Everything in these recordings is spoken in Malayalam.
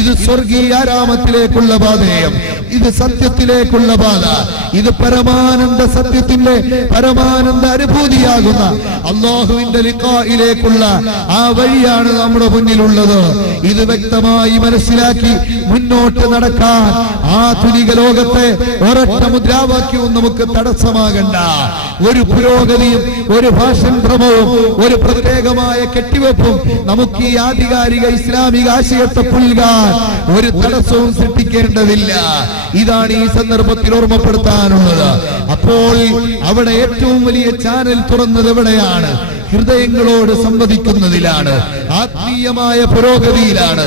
ഇത് സ്വർഗീയ ആരാമത്തിലേക്കുള്ള പാതയം, ഇത് സത്യത്തിലേക്കുള്ള പാത, ഇത് പരമാനന്ദ സത്യത്തിന്റെ പരമാനന്ദ അനുഭൂതിയാകുന്ന അല്ലാഹുവിന്റെ ലിഖായിലേക്കുള്ള ആ വഴിയാണ് നമ്മുടെ മുന്നിലുള്ളത്. ഇത് വ്യക്തമായി മനസ്സിലാക്കി മുന്നോട്ട് നടക്കാൻ ആധുനിക ലോകത്തെ ഒരൊറ്റ മുദ്രാവാക്യവും നമുക്ക് തടസ്സമാകണ്ട. ഒരു പുരോഗതിയും ഒരു ഭാഷൻ ഭ്രമവും ഒരു പ്രത്യേകമായ കെട്ടിവെപ്പും നമുക്ക് ഈ ആധികാരിക ഇസ്ലാമിക ആശയത്തെ പുൽകാൻ ഒരു തടസ്സവും സൃഷ്ടിക്കേണ്ടതില്ല. ഇതാണ് ഈ സന്ദർഭത്തിൽ ഓർമ്മപ്പെടുത്താനുള്ളത്. അപ്പോൾ അവിടെ ഏറ്റവും വലിയ ചാനൽ തുറന്നത് എവിടെയാണ്? ഹൃദയങ്ങളോട് സംവദിക്കുന്നതിലാണ്, ആത്മീയമായ പുരോഗതിയിലാണ്.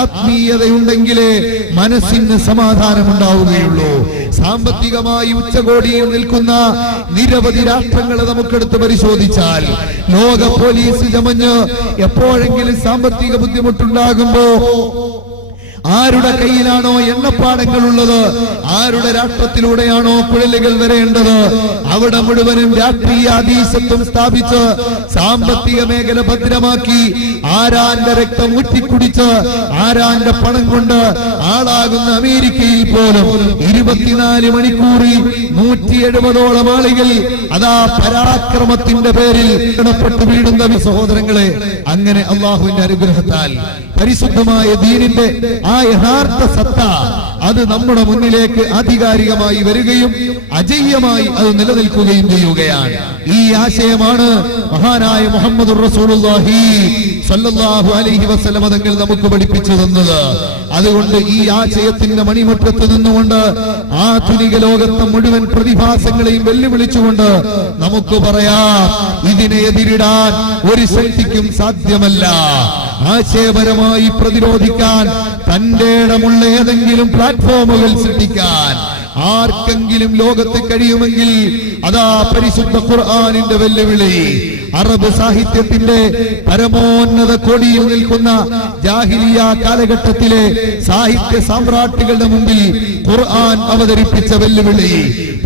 ആത്മീയതയുണ്ടെങ്കിലേ മനസ്സിന് സമാധാനമുണ്ടാവുകയുള്ളൂ. സാമ്പത്തികമായി ഉച്ചകോടിയിൽ നിൽക്കുന്ന നിരവധി രാഷ്ട്രങ്ങളെ നമുക്കെടുത്ത് പരിശോധിച്ചാൽ ലോക പോലീസ് ചമഞ്ഞ് എപ്പോഴെങ്കിലും സാമ്പത്തിക ബുദ്ധിമുട്ടുണ്ടാകുമ്പോ ആരുടെ കയ്യിലാണോ എണ്ണപ്പാടങ്ങളുള്ളത്, ആരുടെ രാഷ്ട്രത്തിലൂടെയാണോ കുഴലുകൾ വരേണ്ടത്, അവിടെ മുഴുവനും രാഷ്ട്രീയ അധീശത്വം സ്ഥാപിച്ച് സാമ്പത്തിക മേഖല ഭദ്രമാക്കി ആരാന്റെ രക്തം ഊറ്റിക്കുടിച്ച് ആരാന്റെ പണം കൊണ്ട് ആളാകുന്ന അമേരിക്കയിൽ പോലും 24 മണിക്കൂറിൽ 170ഓളം ആളുകൾ അതാ പരാക്രമത്തിന്റെ പേരിൽ ഇടപെട്ട് വീഴുന്ന സഹോദരങ്ങളെ, അങ്ങനെ അള്ളാഹുവിന്റെ അനുഗ്രഹത്താൽ പരിശുദ്ധമായ ദീനിന്റെ ആ യഥാർത്ഥ സത്ത അത് നമ്മുടെ മുന്നിലേക്ക് ആധികാരികമായി വരികയും അജയ്യമായി അത് നിലനിൽക്കുകയും ചെയ്യുകയാണ്. ഈ ആശയമാണ് മഹാനായ മുഹമ്മദുർ റസൂലുള്ളാഹി സ്വല്ലല്ലാഹു അലൈഹി വസല്ലം തങ്ങൾ നമുക്ക് പഠിപ്പിച്ചു തന്നത്. അതുകൊണ്ട് ഈ ആശയത്തിന്റെ മണിമുറ്റത്ത് നിന്നുകൊണ്ട് ആധുനിക ലോകത്തെ മുഴുവൻ പ്രതിഭാസങ്ങളെയും വെല്ലുവിളിച്ചുകൊണ്ട് നമുക്ക് പറയാം, ഇതിനെ എതിരിടാൻ ഒരു ശക്തിക്കും സാധ്യമല്ല. ആശയപരമായി പ്രതിരോധിക്കാൻ തന്റെ ഇടമുള്ള ഏതെങ്കിലും പ്ലാറ്റ്ഫോമുകൾ സൃഷ്ടിക്കാൻ ആർക്കെങ്കിലും ലോകത്ത് കഴിയുമെങ്കിൽ അതാ പരിശുദ്ധ ഖുർആനിന്റെ വെല്ലുവിളി. അറബ് സാഹിത്യത്തിന്റെ പരമോന്നത കൊടിയിൽ നിൽക്കുന്ന ജാഹിലിയ കാലഘട്ടത്തിലെ സാഹിത്യ സാമ്രാട്ടുകളുടെ മുമ്പിൽ ഖുർആൻ അവതരിപ്പിച്ച വെല്ലുവിളി.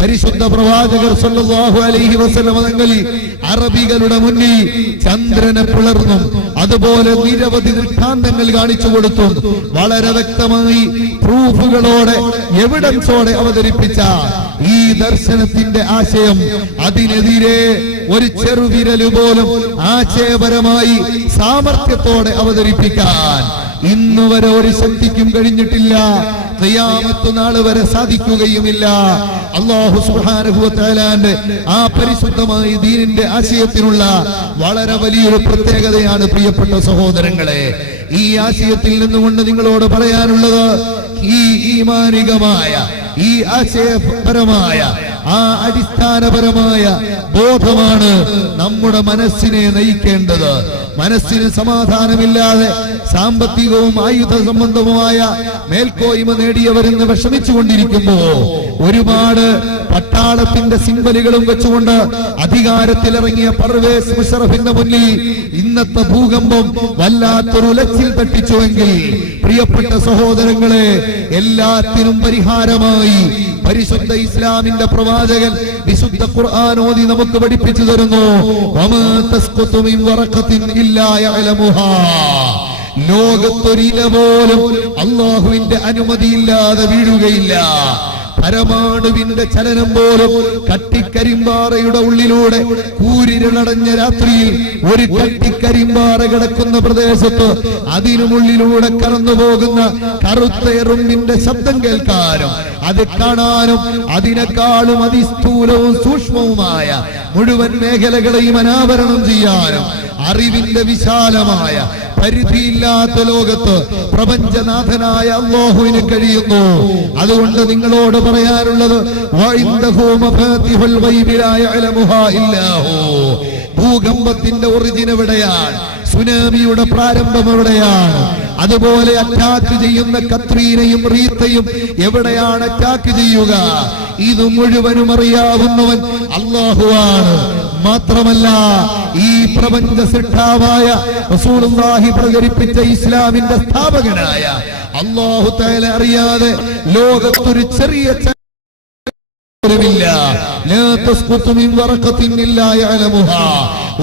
പരിശുദ്ധ പ്രവാചകർ സല്ലല്ലാഹു അലൈഹി വസല്ലം തങ്ങൾ അറബികളുടെ മുന്നിൽ ചന്ദ്രനെ പിളർന്നും അതുപോലെ നിരവധി ദൃഷ്ടാന്തങ്ങൾ കാണിച്ചു കൊടുത്തും വളരെ വ്യക്തമായി പ്രൂഫുകളോടെ എവിഡൻസോടെ അവതരിപ്പിച്ച ഈ ദർശനത്തിന്റെ ആശയം അതിനെതിരെ ഒരു ചെറുവിരല് പോലും ആശയപരമായി സാമർത്ഥ്യത്തോടെ അവതരിപ്പിക്കാൻ ഇന്നുവരെ ഒരു ശക്തിക്കും കഴിഞ്ഞിട്ടില്ല. ഖിയാമത്ത് നാൾ വരെ സാധിക്കുകയുമില്ല. അല്ലാഹു സുബ്ഹാനഹു വ തആലാന്റെ ആ പരിശുദ്ധമായ ദീനിന്റെ ആശയത്തിനുള്ള വളരെ വലിയൊരു പ്രത്യേകതയാണ് പ്രിയപ്പെട്ട സഹോദരങ്ങളെ. ഈ ആശയത്തിൽ നിന്നുകൊണ്ട് നിങ്ങളോട് പറയാനുള്ളത്, ഈ ഈമാനികമായ ഈ ആശയപരമായ ആ അടിസ്ഥാനപരമായ ബോധമാണ് നമ്മുടെ മനസ്സിനെ നയിക്കേണ്ടത്. മനസ്സിന് സമാധാനമില്ലാതെ സാമ്പത്തികവും ആയുധ സംബന്ധവുമായ മേൽക്കോയ്മ നേടിയവരെന്ന് വിഷമിച്ചുകൊണ്ടിരിക്കുമ്പോ ഒരുപാട് പട്ടാളത്തിന്റെ സിംബലുകളും വെച്ചുകൊണ്ട് അധികാരത്തിലിറങ്ങിയ പർവേസ് മുശറഫിന്റെ മുന്നിൽ ഇന്നത്തെ ഭൂകമ്പം വല്ലാത്തൊരു ഉലച്ചിൽ തട്ടിച്ചുവെങ്കിൽ പ്രിയപ്പെട്ട സഹോദരങ്ങളെ, എല്ലാത്തിനും പരിഹാരമായി പരിശുദ്ധ ഇസ്ലാമിന്റെ പ്രവാചകൻ വിശുദ്ധ ഖുർആൻ ഓതി നമുക്ക് പഠിപ്പിച്ചു തരുന്നു. വമാ തസ്ഖുതു മിൻ വറഖത്തിൻ ഇല്ലാ യഅലമുഹാ. ലോകത്തൊരില പോലും അല്ലാഹുവിന്റെ അനുമതിയില്ലാതെ വീഴുകയില്ല. പരമാണുവിന്റെ ചലനം പോലും കട്ടിക്കരിമ്പാറയുടെ ഉള്ളിലൂടെ കൂരിരുളടഞ്ഞ രാത്രിയിൽ ഒരു കട്ടിക്കരിമ്പാറ കിടക്കുന്ന പ്രദേശത്ത് അതിനുള്ളിലൂടെ കടന്നു പോകുന്ന കറുത്ത എറുമ്പിന്റെ ശബ്ദം കേൾക്കാനും അത് കാണാനും അതിനേക്കാളും അതിസ്ഥൂലവും സൂക്ഷ്മവുമായ മുഴുവൻ മേഖലകളെയും അനാവരണം ചെയ്യാനും അറിവിന്റെ വിശാലമായ പരിധിയില്ലാത്ത ലോകത്ത് പ്രപഞ്ചനാഥനായ അല്ലാഹുവിന് കഴിയുന്നു. അതുകൊണ്ട് നിങ്ങളോട് പറയാനുള്ളത്, ഭൂകമ്പത്തിന്റെ ഒറിജിൻ എവിടെയാണ്? സുനാമിയുടെ പ്രാരംഭം എവിടെയാണ്? അതുപോലെ അറ്റാക്ക് ചെയ്യുന്ന കത്രീനയും റീത്തയും എവിടെയാണ് അറ്റാക്ക് ചെയ്യുക? ഇത് മുഴുവനും അറിയാവുന്നവൻ അല്ലാഹുവാണ്. മാത്രമല്ല, ഈ പ്രപഞ്ച സൃഷ്ടാവായ റസൂലുള്ളാഹി പ്രചരിപ്പിച്ച ഇസ്ലാമിന്റെ സ്ഥാപകനായ അല്ലാഹു തആല അറിയാതെ ലോകത്തൊരു ചെറിയ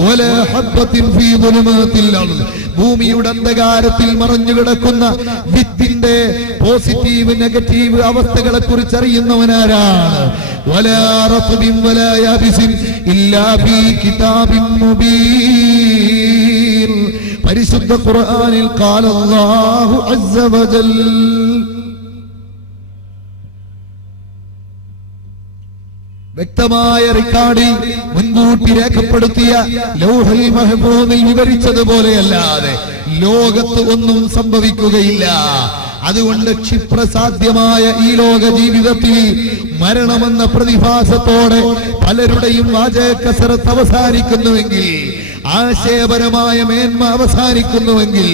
വലാ ഹബ്ബത്തിൻ ഫീ ദുലുമാത്തിൽ അർദ്. ഭൂമിയുടെ അന്ധകാരത്തിൽ മറഞ്ഞു കിടക്കുന്ന വിത്തിന്റെ പോസിറ്റീവ് നെഗറ്റീവ് അവസ്ഥകളെ കുറിച്ച് അറിയുന്നവനാരാണ്? വലാ റത്ബിൻ വലാ യാബിസിൻ ഇല്ലാ ഫീ കിതാബിൻ മുബീൻ. പരിശുദ്ധ ഖുർആനിൽ ഖാല അല്ലാഹു അസ്സ വജൽ. വ്യക്തമായ റിക്കാർഡിൽ മുൻകൂട്ടി രേഖപ്പെടുത്തിയ ലൗഹുൽ മഹ്ഫൂദിൽ വിവരിച്ചതുപോലെയല്ലാതെ ലോകത്ത് ഒന്നും സംഭവിക്കുകയില്ല. അതുകൊണ്ട് ക്ഷിപ്രസാധ്യമായ ഈ ലോക ജീവിതത്തിൽ മരണമെന്ന പ്രതിഭാസത്തോടെ പലരുടെയും വാചക കസരത്ത് അവസാനിക്കുന്നുവെങ്കിൽ, ആശയപരമായ മേന്മ അവസാനിക്കുന്നുവെങ്കിൽ,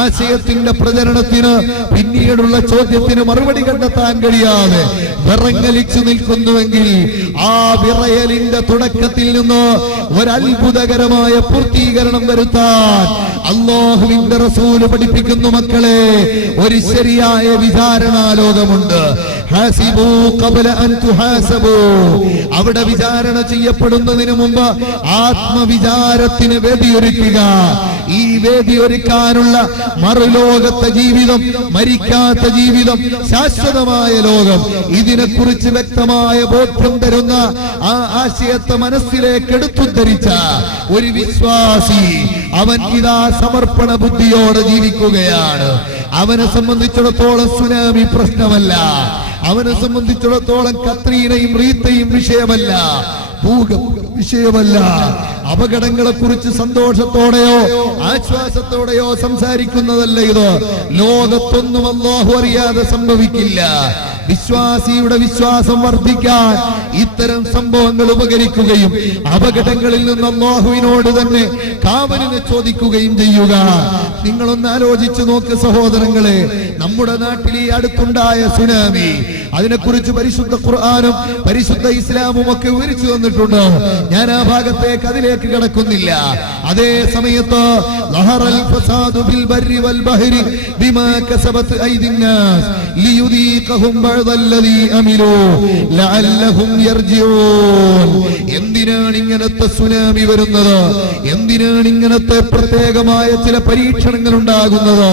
ആശയത്തിന്റെ പ്രചരണത്തിന് പിന്നീടുള്ള ചോദ്യത്തിന് മറുപടി കണ്ടെത്താൻ കഴിയാതെ വിറങ്ങലിച്ചു നിൽക്കുന്നുവെങ്കിൽ, ആ വിറയലിന്റെ തുടക്കത്തിൽ നിന്ന് ഒരത്ഭുതകരമായ പൂർത്തീകരണം വരുത്താൻ അല്ലാഹുവിന്റെ റസൂല് പഠിപ്പിക്കുന്നു. മക്കളെ, ഒരു ശരിയായ വിചാരണാ ലോകമുണ്ട്. ഹാസിബൂ ഖബ്ല അൻ തുഹാസബൂ. അവിടെ വിചാരണ ചെയ്യപ്പെടുന്നതിന് മുമ്പ് ആത്മവിചാരത്തിന് വേദിയൊരുക്കുക. ഈ വേദിയൊരുക്കാനുള്ള മറുലോകത്തെ ജീവിതം, മരിക്കാത്ത ജീവിതം, ശാശ്വതമായ ലോകം, ഇതിനെക്കുറിച്ച് വ്യക്തമായ ബോധ്യം തരുന്ന ആ ആശയത്തെ മനസ്സിലേക്ക് എടുത്തുദ്ധരിച്ച ഒരു വിശ്വാസി, അവൻ ഇതാ സമർപ്പണ ബുദ്ധിയോടെ ജീവിക്കുകയാണ്. അവനെ സംബന്ധിച്ചിടത്തോളം സുനാമി പ്രശ്നമല്ല. അവനെ സംബന്ധിച്ചിടത്തോളം കത്രീനയും റീത്തയും വിഷയമല്ല, ഭൂകമ്പം വിഷയമല്ല. അപകടങ്ങളെ കുറിച്ച് സന്തോഷത്തോടെയോ ആശ്വാസത്തോടെയോ സംസാരിക്കുന്നതല്ല ഇത്. ലോകത്തൊന്നും അല്ലാഹു അറിയാതെ സംഭവിക്കില്ല. വിശ്വാസിയുടെ വിശ്വാസം വർദ്ധിക്കാൻ ഇത്തരം സംഭവങ്ങൾ ഉപകരിക്കുകയും അപകടങ്ങളിൽ നിന്ന് അല്ലാഹുവിനോട് തന്നെ കാവലിനെ ചോദിക്കുകയും ചെയ്യുക. നിങ്ങളൊന്ന് ആലോചിച്ചു നോക്ക് സഹോദരങ്ങളെ, നമ്മുടെ നാട്ടിൽ ഈ അടുത്തുണ്ടായ സുനാമി, അതിനെക്കുറിച്ച് പരിശുദ്ധ ഖുർആനും പരിശുദ്ധ ഇസ്ലാമും ഒക്കെ വിവരിച്ചു തന്നിട്ടുണ്ട്. ഞാൻ ആ ഭാഗത്തേക്ക് അതിലേക്ക് കടക്കുന്നില്ല. അതേ സമയത്ത് ലഹറൽ ഫസാദു ബിൽ ബർരി വൽ ബഹരി ബിമാ കസബത് ഐദിൻ നാസ് ലിയുദീഖഹും ബഅദല്ലദീ അമിലൂ ലഅല്ലഹും യർജിഊൻ. എന്തിനാണ് ഇങ്ങനത്തെ സുനാമി വരുന്നത്? എന്തിനാണ് ഇങ്ങനത്തെ പ്രത്യേകമായ ചില പരീക്ഷണങ്ങൾ ഉണ്ടാകുന്നത്?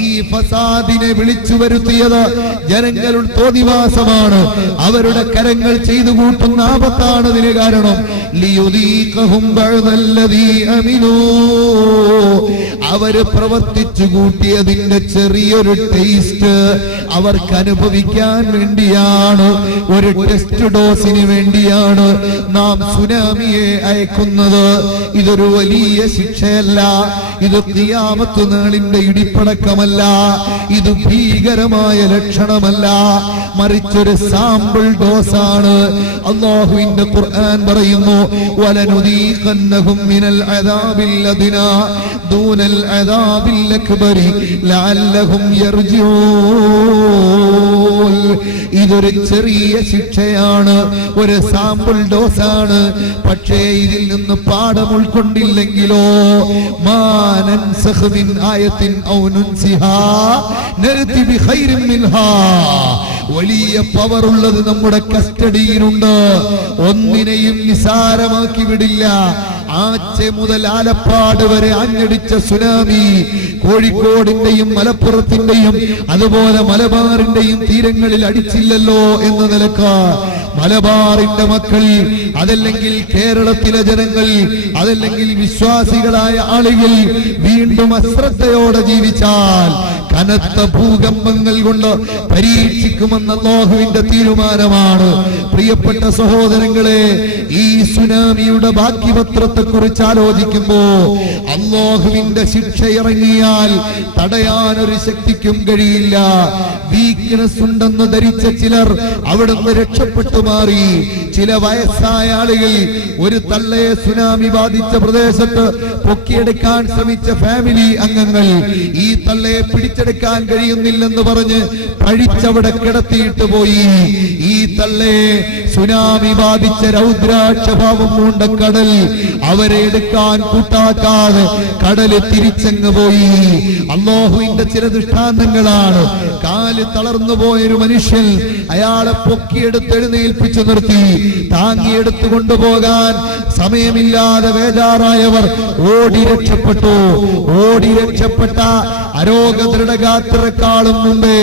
ഈ ഫസാദിനെ വിളിച്ചു വരുത്തിയത് ജനങ്ങളുടെ തോന്നിവാസമാണ്. അവരുടെ കരങ്ങൾ ചെയ്തു കൂട്ടുന്ന ആപത്താണ് ഇതിന് കാരണം. ലിയുദീഖഹും ബഅദല്ലദീ അമിലൂ. അവര് പ്രവർത്തിച്ചു കൂട്ടിയതിന്റെ ചെറിയൊരു ടേസ്റ്റ് അവർക്ക് അനുഭവിക്കാൻ വേണ്ടിയാണ്, ഒരു ടെസ്റ്റ് ഡോസിന് വേണ്ടിയാണ് നാം സുനാമിയെ അയക്കുന്നത്. ഇതൊരു വലിയ ശിക്ഷയല്ല, ഇത് ഖിയാമത്ത് നാളിന്റെ ഇടിപ്പടക്കമല്ല, ഇത് ഭീകരമായ ലക്ഷണമല്ല, മറിച്ചൊരു സാമ്പിൾ ഡോസാണ്. അല്ലാഹുവിന്റെ ഖുർആൻ പറയുന്നു, വലനുദീഖന്നഹും മിനൽ അദാബിൽ അദ്നാ ദൂനൽ അദാബിൽ അക്ബരി ലഅല്ലഹും യർജിഊൻ. ഇതൊരു ചെറിയ ശിക്ഷയാണ്, ഒരു സാമ്പിൾ ഡോസാണ്. പക്ഷേ ഇതിൽ നിന്ന് പാഠം ഉൾക്കൊണ്ടില്ലെങ്കിലോ, മാനൻസഖ് മിൻ ആയത്തിൻ ഔ നുൻസിഹാ നഅതി ബിഖൈരിൻ മിൻഹാ. വലിയ പവർ ഉള്ളത് നമ്മുടെ കസ്റ്റഡിയിലുണ്ട്. ഒന്നിനെയും നിസാരമാക്കി വിടില്ല. ആച്ച മുതൽ ആലപ്പാട് വരെ ആഞ്ഞടിച്ച സുനാമി കോഴിക്കോടിന്റെയും മലപ്പുറത്തിന്റെയും അതുപോലെ മലബാറിന്റെയും തീരങ്ങളിൽ അടിച്ചില്ലല്ലോ എന്ന നിലക്ക് മലബാറിന്റെ മക്കൾ, അതല്ലെങ്കിൽ കേരളത്തിലെ ജനങ്ങൾ, അതല്ലെങ്കിൽ വിശ്വാസികളായ ആളുകൾ വീണ്ടും അശ്രദ്ധയോടെ ജീവിച്ചാൽ കനത്ത ഭൂകമ്പങ്ങൾ കൊണ്ട് പരീക്ഷിക്കുമെന്ന അല്ലാഹുവിന്റെ തീരുമാനമാണ്. പ്രിയപ്പെട്ട സഹോദരങ്ങളെ, ഈ സുനാമിയുടെ ബാക്കി പത്രത്തെ കുറിച്ച് ആലോചിക്കുമ്പോ അല്ലാഹുവിന്റെ ശിക്ഷ ഇറങ്ങിയാൽ തടയാൻ ഒരു ശക്തിക്കും കഴിയില്ല. വീക്ക്നെസ് ഉണ്ടെന്ന് ധരിച്ച ചിലർ അവിടുന്ന് രക്ഷപ്പെട്ടു മാറി. ചില വയസ്സായ ആളുകൾ ഒരു തള്ളയെ സുനാമി ബാധിച്ച പ്രദേശത്ത് പൊക്കിയെടുക്കാൻ ശ്രമിച്ച ഫാമിലി അംഗങ്ങൾ ഈ തള്ളയെ പിടിച്ചെടുക്കാൻ കഴിയുന്നില്ലെന്ന് പറഞ്ഞ് പഴിച്ചവിടെ കിടത്തിയിട്ട് പോയി. ഈ തള്ളയെ സുനാമി ബാധിച്ച രൗദ്രാക്ഷഭാവം പൂണ്ട കടൽ അവരെ എടുക്കാൻ കൂട്ടാക്കാതെ കടല് തിരിച്ചങ്ങ് പോയി. അല്ലാഹുവിന്റെ ചില ദൃഷ്ടാന്തങ്ങളാണ്. കാല് തളർന്നു പോയൊരു മനുഷ്യൻ, അയാളെ പൊക്കിയെടുത്ത് എഴുന്നേൽപ്പിച്ചു നിർത്തി. താങ്ങിയെടുത്തു കൊണ്ടുപോകാൻ സമയമില്ലാതെ വേജാറായവർ ഓടി രക്ഷപ്പെട്ടു. ഓടി രക്ഷപ്പെട്ട അരോഗ ദൃഢഗാത്രക്കാളും മുമ്പേ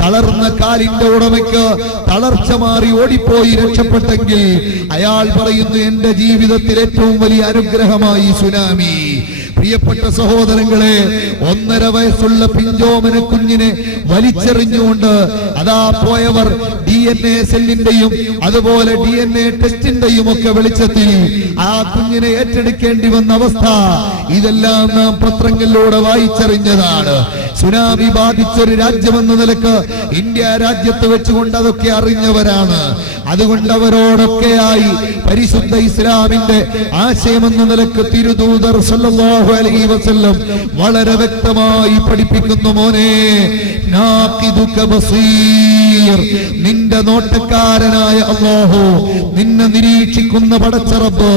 തളർന്ന കാലിന്റെ ഉടമയ്ക്ക് തളർച്ച മാറി ഓടിപ്പോയി രക്ഷപ്പെട്ടെങ്കിൽ അയാൾ പറയുന്നു, എന്റെ ജീവിതത്തിൽ ഏറ്റവും വലിയ അനുഗ്രഹമായി സുനാമി. പ്രിയപ്പെട്ട സഹോദരങ്ങളെ, 1.5 വയസ്സുള്ള പിഞ്ചോമന കുഞ്ഞിനെ വലിച്ചെറിഞ്ഞുകൊണ്ട് അതാ പോയവർ DNA സെല്ലിന്റെയും അതുപോലെ DNA ടെസ്റ്റിന്റെയും ഒക്കെ വെളിച്ചത്തിൽ ആ കുഞ്ഞിനെ ഏറ്റെടുക്കേണ്ടി വന്ന അവസ്ഥ ഇതെല്ലാം നാം പത്രങ്ങളിലൂടെ വായിച്ചറിഞ്ഞതാണ്. സുനാമി ബാധിച്ചൊരു രാജ്യമെന്ന നിലക്ക് ഇന്ത്യ രാജ്യത്ത് വെച്ചുകൊണ്ട് അതൊക്കെ അറിഞ്ഞവരാണ്. അതുകൊണ്ട് അവരോടൊക്കെയായി പരിശുദ്ധ ഇസ്ലാമിന്റെ ആശയമെന്ന നിലക്ക് തിരുദൂതർ സല്ലല്ലാഹു അലൈഹി വസല്ലം വളരെ വ്യക്തമായി പഠിപ്പിക്കുന്നു, മോനെ നാഖിദുക ബസീർ, നിന്റെ നോട്ടക്കാരനായ അല്ലാഹു, നിന്നെ നിരീക്ഷിക്കുന്ന പടച്ച റബ്ബ്,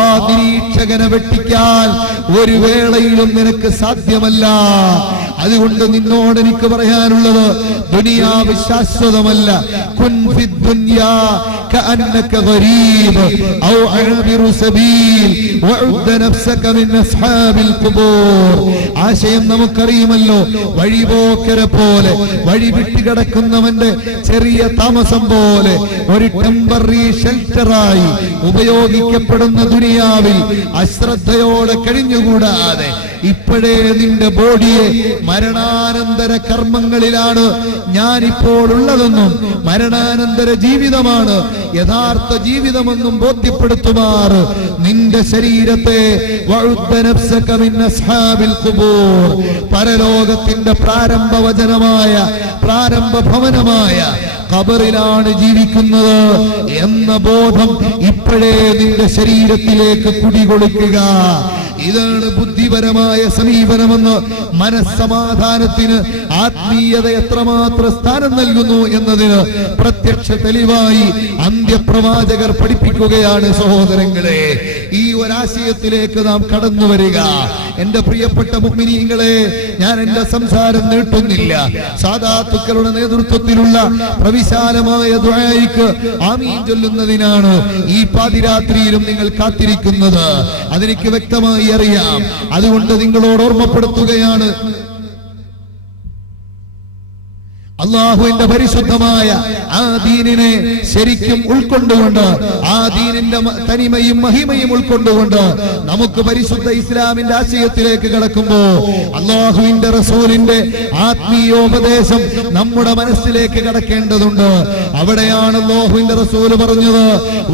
ആ നിരീക്ഷകനെ വെട്ടിക്കാൻ ഒരു വേളയിലും നിനക്ക് സാധ്യമല്ല. അതുകൊണ്ട് നിന്നോട് എനിക്ക് പറയാനുള്ളത്, ദുനിയാവ് ശാശ്വതമല്ല. കുൻ ഫിദ് ദുനിയാ കഅന്നക ഗരീബ് ഔ ആബിറു സബീൽ വഉദ്ദ നഫ്സക മിൻ അസ്ഹാബിൽ ഖുബൂർ. ആശയം നമുക്കറിയുമല്ലോ. വഴിപോക്കരെ പോലെ, വഴി വിട്ടു കിടക്കുന്നവന്റെ ചെറിയ താമസം പോലെ, ഒരു ടെമ്പററി ഷെൽട്ടറായി ഉപയോഗിക്കപ്പെടുന്ന ദുനിയാവിൽ അശ്രദ്ധയോടെ കഴിഞ്ഞുകൂടാതെ ഇപ്പോഴേ നിന്റെ ബോഡിയെ മരണാനന്തര കർമ്മങ്ങളിലാണ് ഞാനിപ്പോൾ ഉള്ളതെന്നും മരണാനന്തര ജീവിതമാണ് യഥാർത്ഥ ജീവിതമെന്നും ബോധ്യപ്പെടുത്തുമാറ് നിന്റെ ശരീരത്തെ പരലോകത്തിന്റെ പ്രാരംഭ വചനമായ പ്രാരംഭ ഭവനമായ ഖബറിലാണ് ജീവിക്കുന്നത് എന്ന ബോധം ഇപ്പോഴേ നിന്റെ ശരീരത്തിലേക്ക് കുടികൊടുക്കുക. ഇതാണ് ബുദ്ധിപരമായ സമീപനമെന്ന് മനസ്സമാധാനത്തിന് ആത്മീയത എത്രമാത്രം സ്ഥാനം നൽകുന്നു എന്നതിന് പ്രത്യക്ഷ തെളിവായി അന്ത്യപ്രവാചകർ പഠിപ്പിക്കുകയാണ്. സഹോദരങ്ങളെ, ഈ ഒരാശയത്തിലേക്ക് നാം കടന്നു വരിക. എന്റെ പ്രിയപ്പെട്ട മുഅ്മിനീങ്ങളെ, ഞാൻ എന്റെ സംസാരം നീട്ടുന്നില്ല. സാദാത്തുക്കളുടെ നേതൃത്വത്തിലുള്ള പ്രവിശാലമായ ദുആയിക്ക് ആമീൻ ചൊല്ലുന്നതിനാണ് ഈ പാതിരാത്രിയിലും നിങ്ങൾ കാത്തിരിക്കുന്നത്. അതെനിക്ക് വ്യക്തമായി അറിയാം. അതുകൊണ്ട് നിങ്ങളോട് ഓർമ്മപ്പെടുത്തുകയാണ്, അല്ലാഹുവിന്റെ പരിശുദ്ധമായ ആ ദീനിനെ ശരിക്കും ഉൾക്കൊണ്ടുകൊണ്ട്, ആ ദീനിന്റെ തനിമയും മഹിമയും ഉൾക്കൊണ്ടുകൊണ്ട് നമുക്ക് പരിശുദ്ധ ഇസ്ലാമിന്റെ ആശയത്തിലേക്ക് കടക്കുമ്പോ അല്ലാഹുവിന്റെ റസൂലിന്റെ ആത്മീയോപദേശം നമ്മുടെ മനസ്സിലേക്ക് കടക്കേണ്ടതുണ്ട്. അവിടെയാണ് അല്ലാഹുവിന്റെ റസൂല് പറഞ്ഞത്,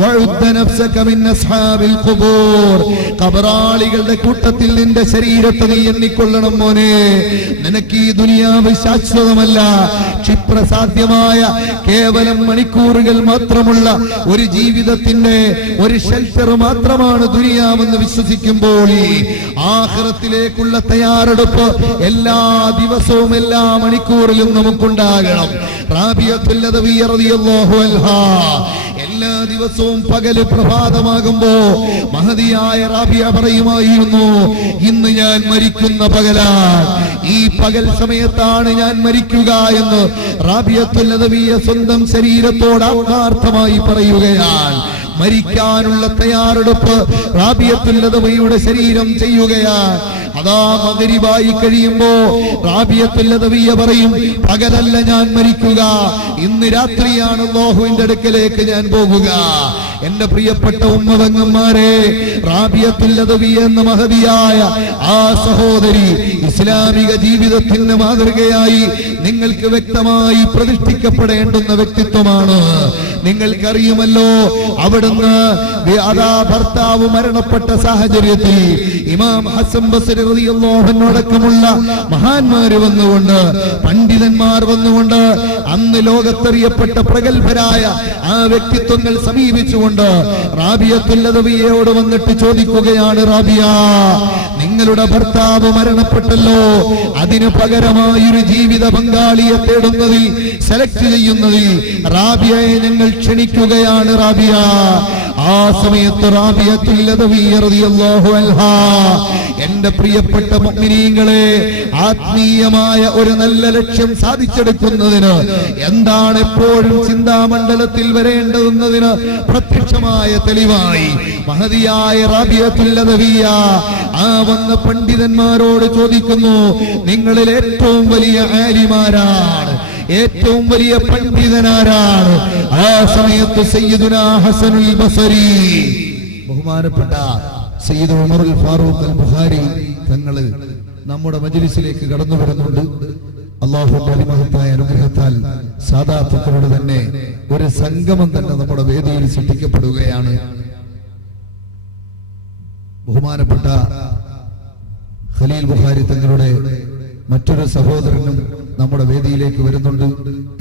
വഉദ്ദ നഫ്സക മിൻ അസ്ഹാബിൽ ഖുബൂർ, ഖബറാളികളുടെ കൂട്ടത്തിൽ നിന്റെ ശരീരത്തെ നീ എണ്ണിക്കൊള്ളണം മോനെ. നിനക്ക് ഈ ദുനിയാവ് ശാശ്വതമല്ല, ക്ഷിപ്രസാധ്യമായ കേവലം മണിക്കൂറുകൾ മാത്രമുള്ള ഒരു ജീവിതത്തിന്റെ ഒരു ഷെൽട്ടർ മാത്രമാണ് ദുനിയാവെന്ന് വിശ്വസിക്കുമ്പോൾ ആഖിറത്തിലേക്കുള്ള തയ്യാറെടുപ്പ് എല്ലാ ദിവസവും എല്ലാ മണിക്കൂറിലും നമുക്കുണ്ടാകണം. റാബിയത്തുൽ അദവിയ്യ റളിയല്ലാഹു അൻഹാ എല്ലാ ദിവസവും പകല് പ്രഭാതമാകുമ്പോ മഹദിയായ റാബിയ പറയുമായിരുന്നു, ഇന്ന് ഞാൻ മരിക്കുന്ന പകലാണ്, ഈ പകൽ സമയത്താണ് ഞാൻ മരിക്കുക എന്ന് റാബിയത്തുൽ അദവിയ്യ സ്വന്തം ശരീരത്തോട് ആത്മാർത്ഥമായി പറയുകയാണ്. മരിക്കാനുള്ള തയ്യാറെടുപ്പ് റാബിയത്തുൽ അദവിയുടെ ശരീരം ചെയ്യുകയാണ്. അതാ മഗ്രിബായി കഴിയുമ്പോ റാബിയത്തുൽ അദവിയ്യ പറയും, പകലല്ല ഞാൻ മരിക്കുക, ഇന്ന് രാത്രിയാണ് അല്ലാഹുവിന്റെ അടുക്കലേക്ക് ഞാൻ പോകുക. എന്റെ പ്രിയപ്പെട്ട ഉമ്മവങ്ങന്മാരെ, റാബിയത്തുൽ അദവിയ്യ എന്ന മഹദിയായ ആ സഹോദരി ഇസ്ലാമിക ജീവിതത്തിന്റെ മാതൃകയായി നിങ്ങൾക്ക് വ്യക്തമായി പ്രതിഷ്ഠിക്കപ്പെടേണ്ടുന്ന വ്യക്തിത്വമാണ്. നിങ്ങൾക്കറിയുമല്ലോ, അവിടുന്ന് അതാ ഭർത്താവ് മരണപ്പെട്ട സാഹചര്യത്തിൽ ഇമാം ഹസൻ ബസ്രി റളിയല്ലാഹു അൻഹു അടക്കമുള്ള മഹാന്മാര് വന്നുകൊണ്ട്, പണ്ഡിതന്മാർ വന്നുകൊണ്ട്, അന്ന് ലോകത്തറിയപ്പെട്ട പ്രഗത്ഭരായ ആ വ്യക്തിത്വങ്ങൾ സമീപിച്ചുകൊണ്ട് റാബിയത്തുൽ അദവിയ്യയോട് വന്നിട്ട് ചോദിക്കുകയാണ്, റാബിയ, നിങ്ങളുടെ ഭർത്താവ് മരണപ്പെട്ടല്ലോ, അതിന് പകരമായൊരു ജീവിത പങ്കാളിയെ തേടുന്നതിൽ, സെലക്ട് ചെയ്യുന്നതിൽ റാബിയയെ ഞങ്ങൾ ക്ഷണിക്കുകയാണ്. റാബിയ, ആ സമയത്ത് റാബിയത്തുൽ ലദവി റളിയല്ലാഹു അൻഹാ, എന്റെ പ്രിയപ്പെട്ട മുഅ്മിനീങ്ങളെ, ആത്മീയമായ ഒരു നല്ല ലക്ഷ്യം സാധിച്ചെടുക്കുന്നതിന് എന്താണ് എപ്പോഴും ചിന്താമണ്ഡലത്തിൽ വരേണ്ടതെന്നതിന് പ്രത്യക്ഷമായ തെളിവായി മഹദിയായ റാബിയത്തുൽ ലദവിയ ആ വന്ന പണ്ഡിതന്മാരോട് ചോദിക്കുന്നു, നിങ്ങളിൽ ഏറ്റവും വലിയ ആലിമാരാണ്, ഏറ്റവും വലിയ പണ്ഡിതനാരാണ്? ആ സമയത്ത് സയ്യിദുനാ ഹസനുൽ ബസരി, ബഹുമാനപ്പെട്ട സയ്യിദ് ഉമറുൽ ഫാറൂഖ് അൽ ബുഖാരി തങ്ങള് നമ്മുടെ മജ്ലിസിലേക്ക് കടന്നു വരുന്നുണ്ട്. അല്ലാഹുവിന്റെ അതിമഹത്തായ അനുഗ്രഹത്താൽ സാദാത്തുക്കളുടെ തന്നെ ഒരു സംഗമം തന്നെ നമ്മുടെ വേദിയിൽ സൃഷ്ടിക്കപ്പെടുകയാണ്. ബഹുമാനപ്പെട്ട ഖലീൽ ബുഖാരി തങ്ങളുടെ മറ്റൊരു സഹോദരനും നമ്മുടെ വേദിയിലേക്ക് വരുന്നുണ്ട്.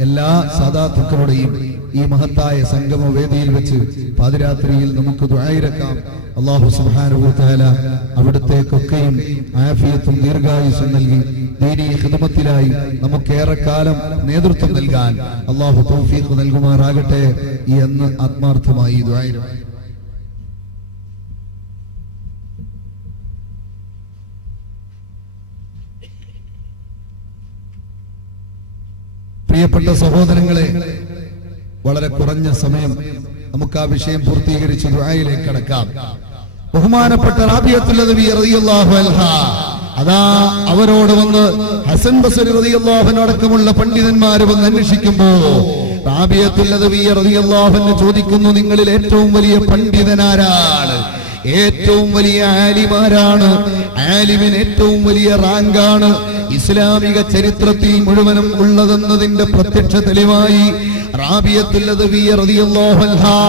എല്ലാ സാദാത്തുക്കളുടെയും ഈ മഹത്തായ സംഗമ വേദിയിൽ വെച്ച് പാതിരാത്രിയിൽ നമുക്ക് ദുആയിരക്കാം. അല്ലാഹു സുബ്ഹാനഹു വ തആല അവിടുത്തേക്കൊക്കെയും ആഫിയത്തും ദീർഘായുസ്സും നൽകി ദീനീ ഖിദ്മത്തിലായി നമുക്കേറെക്കാലം നേതൃത്വം നൽകാൻ അല്ലാഹു തൗഫീഖ് നൽകുമാറാകട്ടെ എന്ന് ആത്മാർത്ഥമായി ദുആയിരക്കാം. പ്രിയപ്പെട്ട സഹോദരങ്ങളെ, വളരെ കുറഞ്ഞ സമയം നമുക്ക് ആ വിഷയം പൂർത്തീകരിച്ച് ദുആയിലേക്ക് കടക്കാം. ബഹുമാനപ്പെട്ട റാബിയത്തുൽ ലദവി റളിയല്ലാഹു അൻഹാ, അതാ അവരോട് വന്ന് ഹസൻ ബസരി റളിയല്ലാഹു അൻഹു അടക്കമുള്ള പണ്ഡിതന്മാർ വന്ന് അന്വേഷിക്കുമ്പോൾ റാബിയത്തുൽ ലദവി റളിയല്ലാഹു അൻഹു ചോദിക്കുന്നു, നിങ്ങളിൽ ഏറ്റവും വലിയ പണ്ഡിതനാരാണ്? ഏറ്റവും വലിയ ആലിമാരാണ്? ആലിമിന് ഏറ്റവും വലിയ റാങ്കാണ് ഇസ്ലാമിക ചരിത്രത്തിൽ മുഴുവനും ഉള്ളതെന്നതിന്റെ പ്രത്യക്ഷ തെളിവായി റാബിയത്തുൽ ലദവി റളിയല്ലാഹു അൻഹാ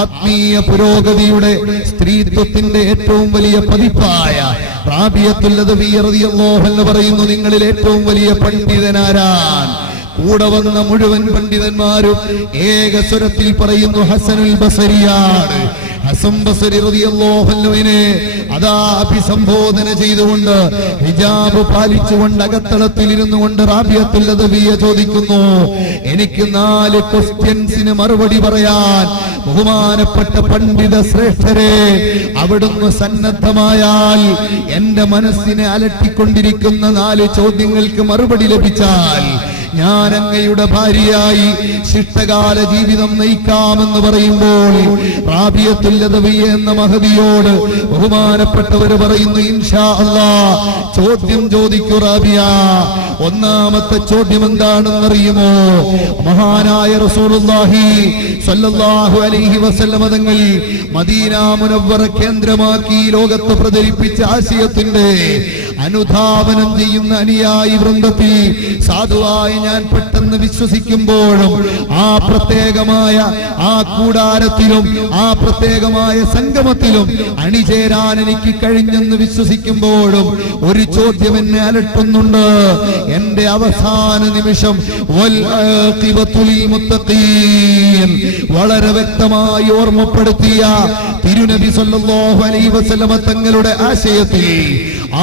ആത്മീയ പുരോഗതിയുടെ സ്ത്രീത്വത്തിന്റെ ഏറ്റവും വലിയ പതിപ്പായ റാബിയത്തുൽ ലദവി റളിയല്ലാഹു അൻഹ പറയുന്നു, നിങ്ങളിൽ ഏറ്റവും വലിയ പണ്ഡിതനാരാൻ? കൂടെ വന്ന മുഴുവൻ പണ്ഡിതന്മാരും ഏകസ്വരത്തിൽ പറയുന്നു, ഹസനുൽ ബസരിയാണ്. ഹസൻ ബസരി റളിയല്ലാഹു അൻഹുവിനെ അതാ അഭിസംബോധന ചെയ്തുകൊണ്ട് ഹിജാബ് പാലിച്ചുകൊണ്ട് അകത്തളത്തിൽ ഇരുന്നു കൊണ്ട് റാബിയത്തുൽ ലദവിയ ചോദിക്കുന്നു, എനിക്ക് 4 ക്വസ്റ്റ്യൻസിന് മറുപടി പറയാൻ ബഹുമാനപ്പെട്ട പണ്ഡിത ശ്രേഷ്ഠരെ അവിടുന്ന് സന്നദ്ധമായാൽ എന്റെ മനസ്സിനെ അലട്ടിക്കൊണ്ടിരിക്കുന്ന 4 ചോദ്യങ്ങൾക്ക് മറുപടി ലഭിച്ചാൽ ഞാൻ അങ്ങയുടെ ഭാര്യയായി ശിഷ്ടകാല ജീവിതം നയിക്കാമെന്ന് പറയുമ്പോൾ റാബിയത്തുൽ ലദവി എന്ന മഹദിയോട് ബഹുമാനപ്പെട്ടവർ പറയുന്നു, ഇൻഷാ അല്ലാഹ് ചോദ്യം ചോദിക്കൂ റാബിയ. ഒന്നാമത്തെ ചോദ്യം എന്താണെന്നറിയുമോ? മഹാനായ റസൂലുള്ളാഹി സ്വല്ലല്ലാഹു അലൈഹി വസല്ലം തങ്ങൾ മദീന മുനവ്വറ കേന്ദ്രമാക്കി ലോകത്ത് പ്രചരിപ്പിച്ച ആശയത്തിന്റെ അനുധാവനം ചെയ്യുന്ന അനുയായി വൃന്ദത്തിൽ സാധുവായി ഞാൻ പെട്ടെന്ന് വിശ്വസിക്കുമ്പോഴും ആ പ്രത്യേകമായ ആ കൂടാരത്തിലും ആ പ്രത്യേകമായ സംഗമത്തിലും അണിചേരാൻ എനിക്ക് കഴിഞ്ഞെന്ന് വിശ്വസിക്കുമ്പോഴും ഒരു ചോദ്യം എന്നെ അലട്ടുന്നുണ്ട്. എന്റെ അവസാന നിമിഷം വൽ ആഖിബത്തു ലിൽ മുത്തഖീൻ വളരെ വ്യക്തമായി ഓർമ്മപ്പെടുത്തിയ തിരുനബി സല്ലല്ലാഹു അലൈഹി വസല്ലം തങ്ങളുടെ ആശയത്തിൽ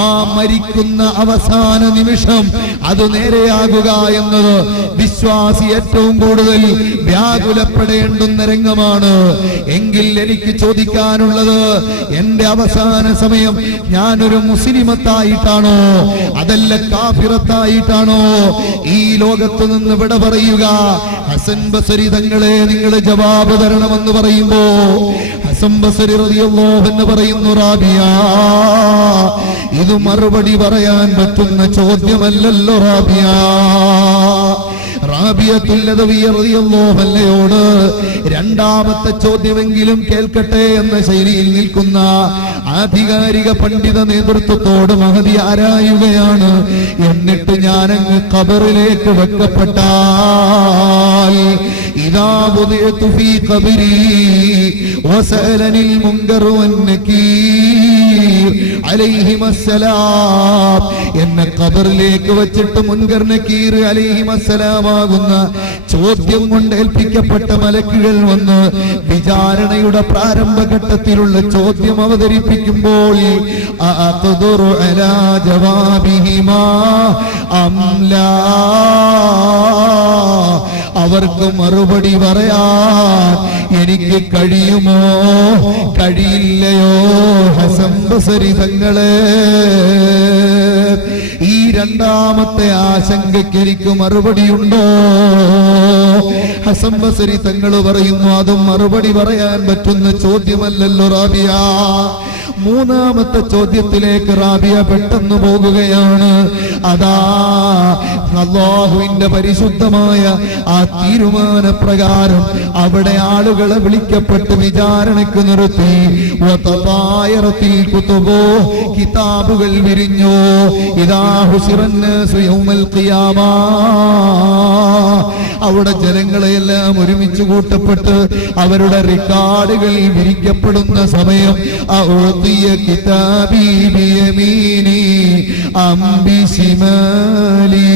ആ മരിക്കുന്ന അവസാന നിമിഷം അത് നേരെയാകുക എന്നത് വിശ്വാസി ഏറ്റവും കൂടുതൽ വ്യാകുലപ്പെടേണ്ടുന്ന രംഗമാണ്. എങ്കിൽ എനിക്ക് ചോദിക്കാനുള്ളത്, എന്റെ അവസാന സമയം ഞാനൊരു മുസ്ലിമത്തായിട്ടാണോ അതല്ല കാഫിറത്തായിട്ടാണോ ഈ ലോകത്ത് നിന്ന് വിട പറയുക? ഹസൻ ബസരി തങ്ങളെ നിങ്ങൾ ജവാബ് തരണമെന്ന് പറയുമ്പോ ഹസൻ ബസരി റളിയല്ലാഹു അൻഹു പറയുന്നു, റാബിയ ഇത് മറുപടി പറയാൻ പറ്റുന്ന ചോദ്യമല്ലല്ലോ റാബിയ. റാബിയത്തുൽ ലദവി റളിയല്ലാഹു അൻഹയോട് രണ്ടാമത്തെ ചോദ്യമെങ്കിലും കേൾക്കട്ടെ എന്ന ശൈലിയിൽ നിൽക്കുന്ന ആധികാരിക പണ്ഡിത നേതൃത്വത്തോട് മഹദി ആരായുകയാണ്. എന്നിട്ട് ഞാനങ്ങ് ഖബറിലേക്ക് വെക്കപ്പെട്ടാൽ ഇദാ വുദിഅതു ഫീ ഖബരി വസഅലനിൽ മുൻകർ വന്നകീർ അലൈഹിമസ്സലാം, എന്നെ ഖബറിലേക്ക് വെച്ചിട്ട് മുൻകർ നകീർ അലൈഹിമസ്സലാം ആകുന്ന എന്ന ചോദ്യം കൊണ്ട് ഏൽപ്പിക്കപ്പെട്ട മലക്കുകൾ വന്ന് വിചാരണയുടെ പ്രാരംഭഘട്ടത്തിലുള്ള ചോദ്യം അവതരിപ്പിക്കുമ്പോൾ അഖ്ദറു അലാ ജവാബിഹിമാ അം ലാ, അവർക്ക് മറുപടി പറയാൻ എനിക്ക് കഴിയുമോ കഴിയില്ലയോ? ഹസൻ ബസരി തങ്ങളെ, ഈ രണ്ടാമത്തെ ആശങ്കയ്ക്ക് എനിക്ക് മറുപടിയുണ്ടോ? ഹസൻ ബസരി തങ്ങൾ പറയുന്നു, അതും മറുപടി പറയാൻ പറ്റുന്ന ചോദ്യമല്ലല്ലോ റാബിയ. മൂന്നാമത്തെ ചോദ്യത്തിലേക്ക് റാബിയ പെട്ടെന്ന് പോകുകയാണ്. അതാ അല്ലാഹുവിന്റെ പരിശുദ്ധമായ ആ തീരുമാനപ്രകാരം അവിടെ ആളുകളെ വിളിക്കപ്പെട്ട് വിചാരണയ്ക്ക് നിർത്തി. വതതായറത്തിൽ കുതുബോ, കിതാബുകൾ വിരിഞ്ഞു. ഇദാ ഹുസിറന്നാസു യൗമൽ ഖിയാമ, അവിടെ ജനങ്ങളെയെല്ലാം ഒരുമിച്ച് കൂട്ടപ്പെട്ട് അവരുടെ റിക്കാർഡുകൾ വിരിക്കപ്പെടുന്ന സമയം ഔദിയ കിതാബി ബിയമീനി അം ബിശിമാലി,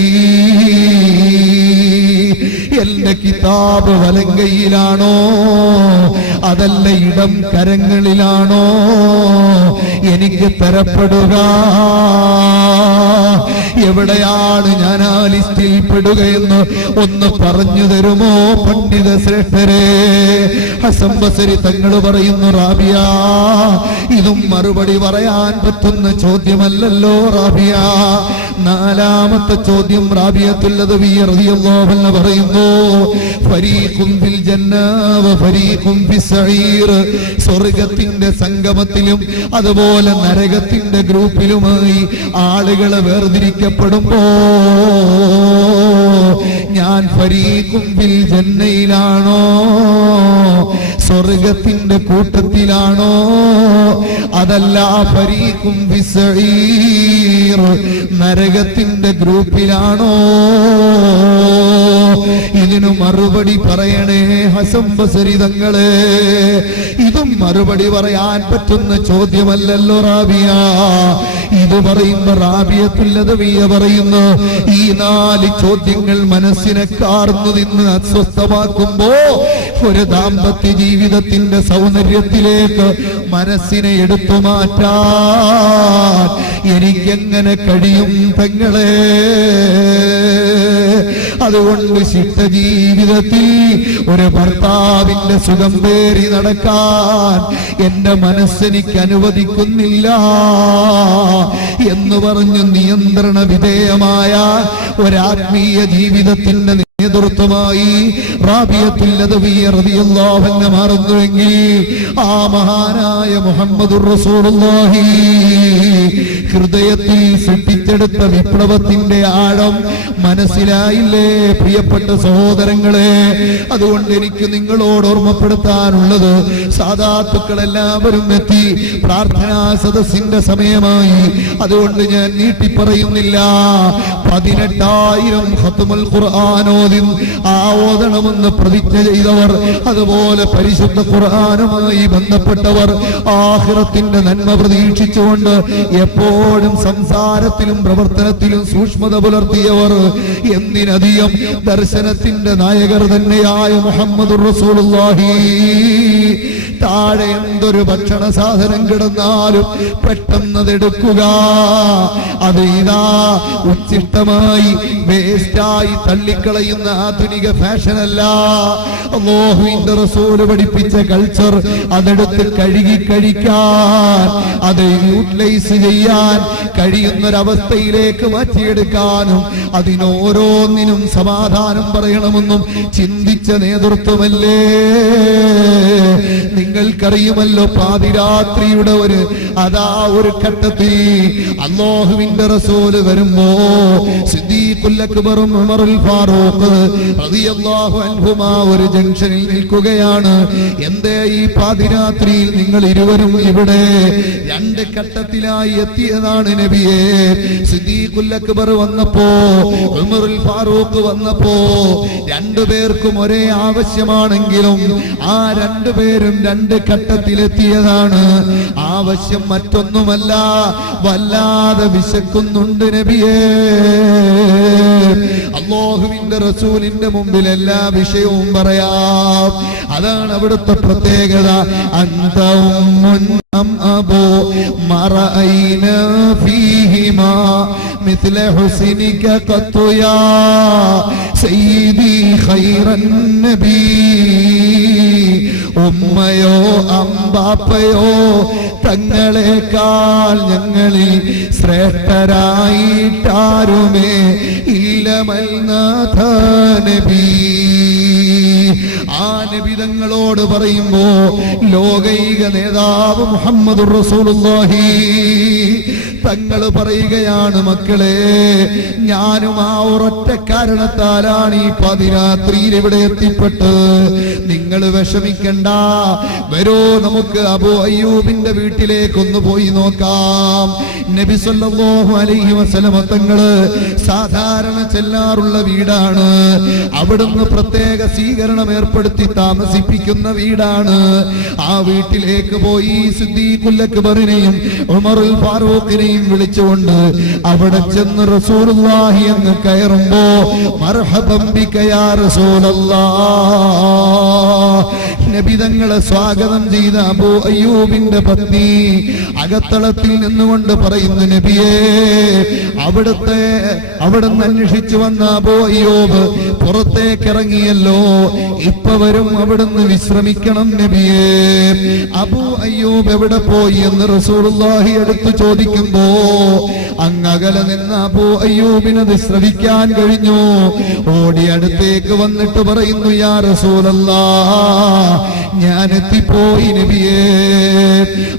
എന്റെ കിതാബ് വലങ്കയിലാണോ അതല്ല ഇടം കരങ്ങളിലാണോ എനിക്ക് തരപ്പെടുക? എവിടെയാണ് ഞാൻ ആ ലിസ്റ്റിൽ പെടുകയെന്ന് ഒന്ന് പറഞ്ഞു തരുമോ പണ്ഡിത ശ്രേഷ്ഠരെ? ഹസൻ ബസരി തങ്ങൾ പറയുന്നു, റാബിയ, ഇതും മറുപടി പറയാൻ പറ്റുന്ന ചോദ്യമല്ലല്ലോ റാബിയ. നാലാമത്തെ ചോദ്യം റാബിയത്തുൽ അദവിയ്യ റളിയല്ലാഹു അൻഹ പറയുന്നു, ഫരീഖും ഫിൽ ജന്ന വ ഫരീഖും ഫിസ് സഈർ, സ്വർഗ്ഗത്തിന്റെ സംഗമത്തിലും അതുപോലെ നരകത്തിന്റെ ഗ്രൂപ്പിലുമായി ആളുകളെ വേർതിരിക്കപ്പെടുമ്പോ ഞാൻ ഫരീഖും ഫിൽ ജന്നയിലാണോ സ്വർഗ്ഗത്തിന്റെ കൂട്ടത്തിലാണോ അതല്ല ഫരീഖും ഫിസ് സഈർ നരകത്തിന്റെ ഗ്രൂപ്പിലാണോ? ഇതിനു മറുപടി പറയണേ ഹസൻ ബസരി തങ്ങളെ. ഇതും മറുപടി പറയാൻ പറ്റുന്ന ചോദ്യമല്ലല്ലോ റാബിയ. ഇത് പറയുമ്പോ റാബിയത്തുൽ അദവിയ്യ പറയുന്നു, ഈ 4 ചോദ്യങ്ങൾ മനസ്സിനെ കാർന്നു നിന്ന് അസ്വസ്ഥമാക്കുമ്പോ ഒരു ദാമ്പത്യ ജീവിതത്തിന്റെ സൗന്ദര്യത്തിലേക്ക് മനസ്സിനെ എടുത്തു മാറ്റാൻ എനിക്കെങ്ങനെ കഴിയും തങ്ങളെ? അതുകൊണ്ട് ശിഷ്ട ജീവിതത്തിൽ ഒരു ഭർത്താവിന്റെ സുഖം പേറി നടക്കാൻ എന്റെ മനസ്സെനിക്ക് അനുവദിക്കുന്നില്ല എന്ന് പറഞ്ഞു നിയന്ത്രണ വിധേയമായ ഒരാത്മീയ ജീവിതത്തിന്റെ നേതൃത്വമായി റാബിയത്തുൽ അദവിയ്യ റളിയല്ലാഹു അൻഹ മാറുന്നുവെങ്കിൽ ആ മഹാനായ മുഹമ്മദുർ റസൂലുള്ളാഹി ഹൃദയത്തിൽ സൃഷ്ടിച്ചെടുത്ത വിപ്ലവത്തിന്റെ ആഴം മനസ്സിലായില്ലേ പ്രിയപ്പെട്ട സഹോദരങ്ങളെ? അതുകൊണ്ട് എനിക്ക് നിങ്ങളോട് ഓർമ്മപ്പെടുത്താനുള്ളത്, സാദാത്തുക്കളെല്ലാവരും എത്തി, പ്രാർത്ഥനാ സദസ്സിന്റെ സമയമായി. അതുകൊണ്ട് ഞാൻ നീട്ടിപ്പറയുന്നില്ല. 18,000 ഖത്മുൽ ഖുർആൻ ഓതണമെന്ന് പ്രതിജ്ഞ ചെയ്തവർ, അതുപോലെ പരിശുദ്ധ ഖുർആനുമായി ബന്ധപ്പെട്ടവർ, ആഖിറത്തിന്റെ നന്മ പ്രതീക്ഷിച്ചുകൊണ്ട് എപ്പോഴും സംസാരത്തിലും പ്രവർത്തനത്തിലും സൂക്ഷ്മത പുലർത്തിയവർ, എന്തിനധികം ദർശനത്തിന്റെ നായകർ തന്നെയായ മുഹമ്മദുർ റസൂലുള്ളാഹി, താഴെ എന്തൊരു ഭക്ഷണ സാധനം കിടന്നാലും പെട്ടെന്നതെടുക്കുക, അത് ഇതാ ഉച്ചിഷ്ടമായി വേസ്റ്റായി തള്ളിക്കളയുന്ന ആധുനിക ഫാഷനല്ല. അല്ലാഹുവിന്റെ റസൂൽ പഠിപ്പിച്ച കൾച്ചർ അതെടുത്ത് കഴുകി കഴിക്കാൻ, അത് യൂട്ടിലൈസ് ചെയ്യാൻ കഴിയുന്നൊരവസ്ഥയിലേക്ക് മാറ്റിയെടുക്കാനും അതിനോരോന്നിനും സമാധാനം പറയണമെന്നും ചിന്തിച്ച നേതൃത്വമല്ലേ? നിങ്ങൾക്കറിയുമല്ലോ, പാതിരാത്രിയുടെ ഒരു ഘട്ടത്തിൽ അല്ലാഹുവിന്റെ റസൂല് വരുമ്പോ സിദ്ദീഖുൽ അക്ബറും ഉമറുൽ ഫാറൂഖ് റളിയല്ലാഹു അൻഹുമാ ഒരു ജംഗ്ഷനിൽ നിൽക്കുകയാണ്. എന്തേ ഈ പാതിരാത്രിയിൽ നിങ്ങൾ ഇരുവരും ഇവിടെ? 2 ഘട്ടത്തിലായി എത്തിയതാണ് നബിയെ. സിദ്ദീഖുൽ അക്ബർ വന്നപ്പോ, ഉമറുൽ ഫാറൂഖ് വന്നപ്പോ 2 പേർക്കും ഒരേ ആവശ്യമാണെങ്കിലും ആ 2 പേരും 2 ഘട്ടത്തിലെത്തിയതാണ്. ആവശ്യം മറ്റൊന്നുമല്ല, വല്ലാതെ വിശക്കുന്നുണ്ട് നബിയേ. അല്ലാഹുവിന്റെ റസൂലിന്റെ മുമ്പിൽ എല്ലാ വിഷയവും പറയാം. അതാണ് അവിടുത്തെ പ്രത്യേകത. അന്തഉമ്മുൻ അബൂ മറഅയ്ന ഫീഹിമാ മിസ്ല ഹുസ്നിക ഖത്തു യാ സയ്യിദി ഖൈറൻ നബി. ഉമ്മയോ അമ്പാപ്പയോ തങ്ങളെക്കാൾ ഞങ്ങളിൽ ശ്രേഷ്ഠരായിട്ടാരുമേ ഇല്ലമൽനാഥ നബി. ആ നബി തങ്ങളോട് പറയുമ്പോ ലോകൈക നേതാവ് മുഹമ്മദുർ റസൂലുള്ളാഹി തങ്ങൾ പറയുകയാണ്, മക്കളെ, ഞാനും ആ ഒരൊറ്റ കാരണത്താലാണ് ഈ പതിരാത്രിയിൽ ഇവിടെ എത്തിപ്പെട്ടത്. നിങ്ങൾ വിഷമിക്കണ്ട, വരൂ നമുക്ക് അബൂ അയ്യൂബിന്റെ വീട്ടിലേക്കൊന്ന് പോയി നോക്കാം. നബി സല്ലല്ലാഹു അലൈഹി വസല്ലം തങ്ങള് സാധാരണ ചെല്ലാറുള്ള വീടാണ്. അവിടുന്ന് പ്രത്യേക സ്വീകരണം ഏർപ്പെടുത്തി താമസിപ്പിക്കുന്ന വീടാണ്. ആ വീട്ടിലേക്ക് പോയി സിദ്ദീഖുൽ അക്ബറിനെയും ഉമറുൽ ഫാറൂഖിനെയും വിളിച്ചുകൊണ്ട് അവിടെ ചെന്ന് റസൂലുള്ളാഹി അങ്ങ് കയറുമ്പോ മർഹബൻ ബിക യാ റസൂലല്ലാഹ് നബി തങ്ങളെ സ്വാഗതം ചെയ്ത അബൂ അയ്യൂബിന്റെ പത്നി അകത്തളത്തിൽ നിന്നുകൊണ്ട് പറയുന്നു, നബിയേ, അവിടുന്ന് അന്വേഷിച്ചു വന്ന അബൂ അയ്യൂബ് പുറത്തേക്ക് ഇറങ്ങിയല്ലോ, ഇപ്പൊ വരും, അവിടുന്ന് വിശ്രമിക്കണം നബിയേ. അബൂ അയ്യൂബ് എവിടെ പോയി എന്ന് റസൂലുള്ളാഹി എടുത്തു ചോദിക്കുമ്പോ അങ്ങകലെ നിന്ന് അബൂ അയ്യൂബിനത് ശ്രവിക്കാൻ കഴിഞ്ഞു. ഓടി അടുത്തേക്ക് വന്നിട്ട് പറയുന്നു, യാ റസൂലല്ലാഹ്, ഞാൻ എത്തിപ്പോയി നബിയേ.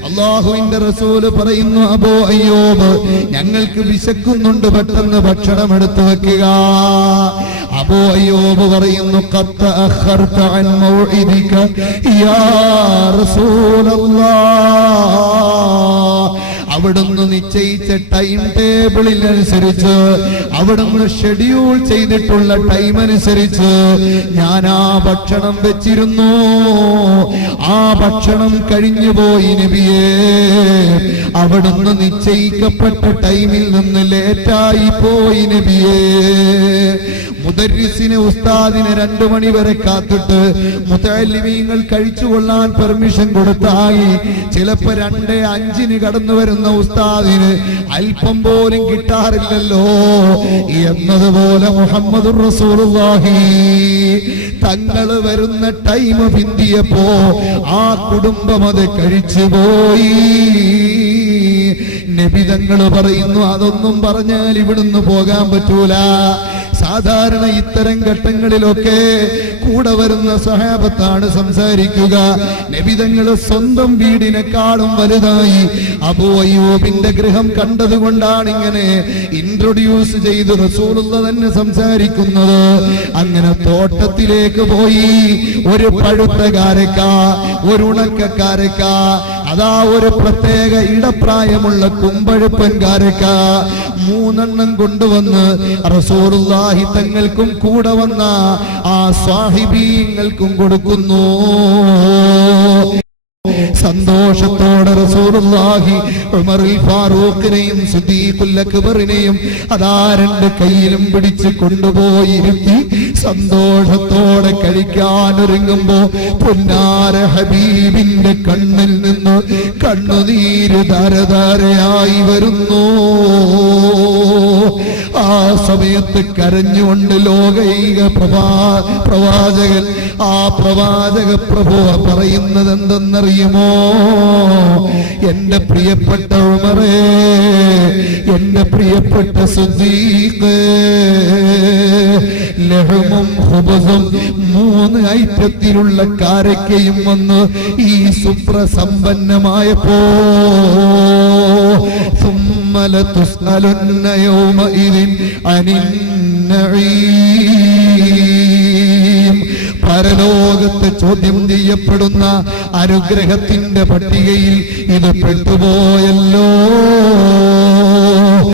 അല്ലാഹുവിന്റെ റസൂല് പറയുന്നു, അബൂ അയ്യൂബ്, ഞങ്ങൾക്ക് വിശക്കുന്നുണ്ട്, പെട്ടെന്ന് ഭക്ഷണം എടുത്തു വെക്കുക. അബൂ അയ്യൂബ് പറയുന്നു, ഖദ് തഅഖർത അൻ മൗഇദിക യാ റസൂലല്ലാഹ്. അവിടുന്ന് നിശ്ചയിച്ച ടൈം ടേബിളിൽ അനുസരിച്ച്, അവിടുന്ന് ഷെഡ്യൂൾ ചെയ്തിട്ടുള്ള ടൈം അനുസരിച്ച് ഞാൻ ആ ഭക്ഷണം വെച്ചിരുന്നു. ആ ഭക്ഷണം കഴിഞ്ഞു പോയി നബിയേ. അവിടുന്ന് നിശ്ചയിക്കപ്പെട്ട ടൈമിൽ നിന്ന് ലേറ്റായി പോയി നബിയേ. മുദർരിസിനെ, ഉസ്താദിനെ 2 മണി വരെ കാത്തിട്ട് മുതഅല്ലിമീങ്ങൾ കഴിച്ചുകൊള്ളാൻ പെർമിഷൻ കൊടുത്തായി ചിലപ്പോ 2:05 കടന്നു വരുന്ന ഉസ്താദിന് അല്പം പോലും കിട്ടാറില്ലല്ലോ. എന്നതുപോലെ മുഹമ്മദുർ റസൂലുള്ളാഹി തങ്ങൾ വരുന്ന ടൈം പിന്തിയപ്പോ ആ കുടുംബം അത് കഴിച്ചുപോയി. നബി തങ്ങൾ പറയുന്നു, അതൊന്നും പറഞ്ഞാൽ ഇവിടുന്ന് പോകാൻ പറ്റൂല. സാധാരണ ഇത്തരം ഘട്ടങ്ങളിലൊക്കെ കൂടെ വരുന്ന സഹാബത്താണ് സംസാരിക്കുക. നബി തങ്ങൾ സ്വന്തം വീടിനെക്കാളും വലുതായി അബൂ അയ്യൂബിന്റെ ഗൃഹം കണ്ടതുകൊണ്ടാണ് ഇങ്ങനെ ഇൻട്രൊഡ്യൂസ് ചെയ്ത് റസൂലുള്ള തന്നെ സംസാരിക്കുന്നത്. അങ്ങനെ തോട്ടത്തിലേക്ക് പോയി ഒരു പഴുത്ത കാരക്ക, ഒരു ഉണക്ക കാരക്ക, അതാ ഒരു പ്രത്യേക ഇടപ്രായമുള്ള കുമ്പഴുപ്പൻ കാരക്ക 3 കൊണ്ടുവന്ന് റസൂലുള്ളാഹി തങ്ങൾക്കും കൂടെ വന്ന ആ സ്വാഹിബീങ്ങൾക്കും കൊടുക്കുന്നു. സന്തോഷത്തോടെ റസൂലുള്ളാഹി ഉമറുൽ ഫാറൂഖിനെയും സിദ്ദീഖുൽ അക്ബറിനെയും അതാ 2 കൈയിലും പിടിച്ച് കൊണ്ടുപോയി ഇരുത്തി സന്തോഷത്തോടെ കഴിക്കാനൊരുങ്ങുമ്പോ പൊന്നാര ഹബീബിന്റെ കണ്ണിൽ നിന്ന് കണ്ണുനീര് ധാരധാരയായി വരുന്നു. ആ സമയത്ത് കരഞ്ഞുകൊണ്ട് ലോകൈക പ്രവാചകൻ, ആ പ്രവാചക പ്രഭു പറയുന്നത് എന്തെന്നറിയുമോ? എന്റെ പ്രിയപ്പെട്ട ഉമറേ, എന്റെ പ്രിയപ്പെട്ട സിദ്ദീഖ്, ലഹമും ഖുബസും 3 ഐറ്റത്തിലുള്ള കാരക്കയും വന്ന് ഈ സുപ്രസമ്പന്നമായപ്പോ ثم لتسألن يومئذ عن النعيم. പരലോകത്ത് ചോദ്യം ചെയ്യപ്പെടുന്ന അനുഗ്രഹത്തിന്റെ പട്ടികയിൽ ഇത് പെട്ടുപോയല്ലോ.